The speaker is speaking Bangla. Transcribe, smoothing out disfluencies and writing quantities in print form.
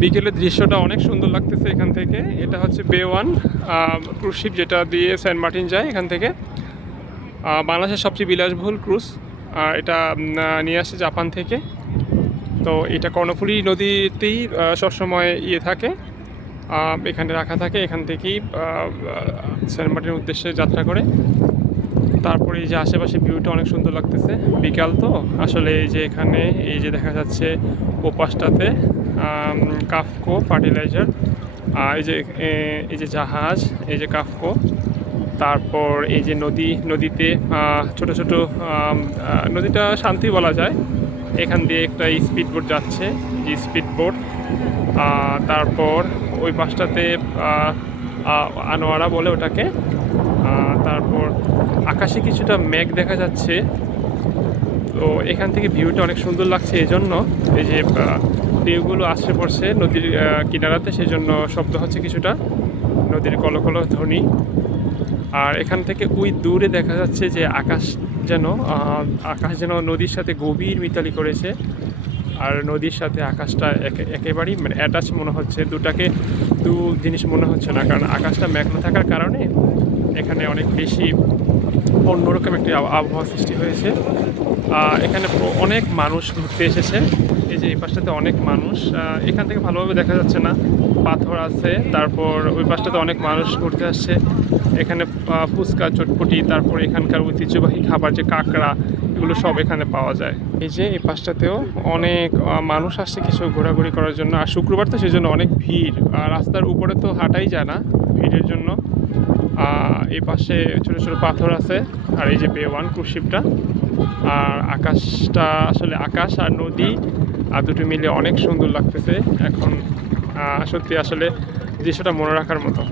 বিকেলের দৃশ্যটা অনেক সুন্দর লাগতেছে এখান থেকে। এটা হচ্ছে বে ওয়ান ক্রুজ শিপ, যেটা দিয়ে সেন্ট মার্টিন যায় এখান থেকে। বাংলাদেশের সবচেয়ে বিলাসবহুল ক্রুজ। এটা নিয়ে আসে জাপান থেকে। তো এটা কর্ণফুলী নদীতেই সবসময় থাকে, এখানে রাখা থাকে। এখান থেকেই সেন্ট মার্টিনের উদ্দেশ্যে যাত্রা করে। তারপরে এই যে আশেপাশে ভিউটা অনেক সুন্দর লাগতেছে, বিকাল তো আসলে। এই যে এখানে এই যে দেখা যাচ্ছে ওপাশটাতে কাফকো ফার্টিলাইজার, এই যে জাহাজ, এই যে কাফকো। তারপর এই যে নদীতে ছোট ছোট নদীটা শান্তি বলা যায়। এখান দিয়ে একটা স্পিড বোট যাচ্ছে, স্পিড বোট। তারপর ওই পাশটাতে আনোয়ারা বলে ওটাকে। তারপর আকাশে কিছুটা মেঘ দেখা যাচ্ছে। তো এখান থেকে ভিউটা অনেক সুন্দর লাগছে। এই জন্য এই যে ঢেউগুলো আসছে পড়ছে নদীর কিনারাতে, সেই জন্য শব্দ হচ্ছে কিছুটা, নদীর কলকল ধ্বনি। আর এখান থেকে ওই দূরে দেখা যাচ্ছে যে আকাশ যেন নদীর সাথে গভীর মিতালি করেছে। আর নদীর সাথে আকাশটা একেবারেই মানে অ্যাটাচ মনে হচ্ছে। দু জিনিস মনে হচ্ছে না, কারণ আকাশটা মেঘলা থাকার কারণে এখানে অনেক বেশি অন্যরকম একটি আবহাওয়া সৃষ্টি হয়েছে। এখানে অনেক মানুষ ঘুরতে এসেছে। এই যে এই পাশটাতে অনেক মানুষ, এখান থেকে ভালোভাবে দেখা যাচ্ছে না, পাথর আছে। তারপর ওই পাশটাতে অনেক মানুষ ঘুরতে আসছে। এখানে ফুচকা, চটপটি, তারপর এখানকার ঐতিহ্যবাহী খাবার যে কাঁকড়া, এগুলো সব এখানে পাওয়া যায়। এই যে এই পাশটাতেও অনেক মানুষ আসছে কিছু ঘোরাঘুরি করার জন্য। আর শুক্রবার তো সেই জন্য অনেক ভিড়। আর রাস্তার উপরে তো হাঁটাই যায় না ভিড়ের জন্য। এই পাশে ছোটো ছোটো পাথর আছে। আর এই যে বে ওয়ান ক্রুজ শিপটা। আর আকাশটা আসলে আকাশ আর নদী দুটো মিলে অনেক সুন্দর লাগতেছে এখন। সত্যি আসলে দৃশ্যটা মনে রাখার মতো।